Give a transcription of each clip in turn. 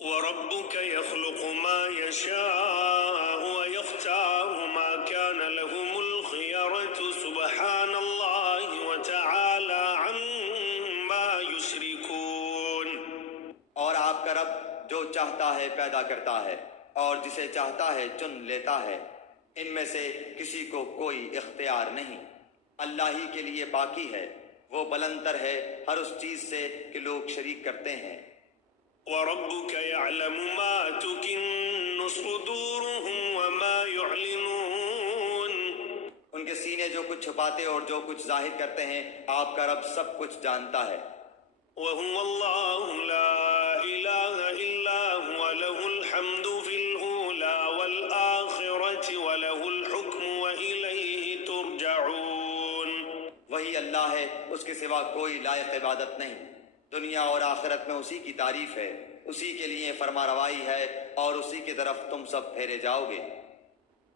وَرَبُّكَ يَخْلُقُ مَا يَشَاءُ وَيَخْتَارُ مَا كَانَ لَهُمُ الْخِيَرَةُ سُبْحَانَ اللَّهِ وَتَعَالَى عَمَّا يُشْرِكُونَ۔ اور آپ کا رب جو چاہتا ہے پیدا کرتا ہے اور جسے چاہتا ہے چن لیتا ہے، ان میں سے کسی کو کوئی اختیار نہیں، اللہ ہی کے لیے باقی ہے، وہ بلندر ہے ہر اس چیز سے کہ لوگ شریک کرتے ہیں۔ وَرَبُّكَ يَعْلَمُ مَا تُكِنُّ صُدُورُهُمْ وَمَا يُعْلِنُونَ۔ ان کے سینے جو کچھ چھپاتے اور جو کچھ ظاہر کرتے ہیں آپ کا رب سب کچھ جانتا ہے۔ وَهُوَ اللَّهُ لَا إِلَٰهَ إِلَّا هُوَ لَهُ الْحَمْدُ فِي الْأُولَىٰ وَالْآخِرَةِ وَلَهُ الْحُكْمُ وَإِلَيْهِ تُرْجَعُونَ۔ وہی اللہ ہے، اس کے سوا کوئی لائق عبادت نہیں، دنیا اور آخرت میں اسی کی تعریف ہے، اسی کے لیے فرما روائی ہے اور اسی کی طرف تم سب پھیرے جاؤ گے۔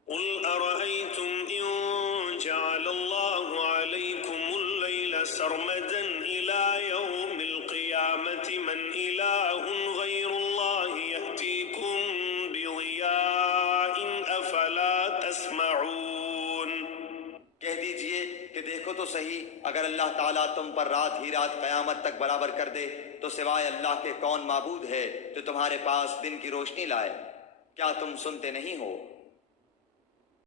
قُلْ أَرَأَيْتُمْ إِن جَعَلَ اللَّهُ عَلَيْكُمُ اللَّيْلَ سَرْمَدًا إِلَىٰ يَوْمِ الْقِيَامَةِ مَنْ إِلَٰهٌ غَيْرُ اللَّهِ يَأْتِيكُم بِضِيَاءٍ أَفَلَا تَسْمَعُونَ۔ کہہ دیجئے کہ دیکھو تو صحیح، اگر اللہ تعالیٰ تم پر رات ہی رات قیامت تک برابر کر دے تو سوائے اللہ کے کون معبود ہے جو تمہارے پاس دن کی روشنی لائے؟ کیا تم سنتے نہیں ہو؟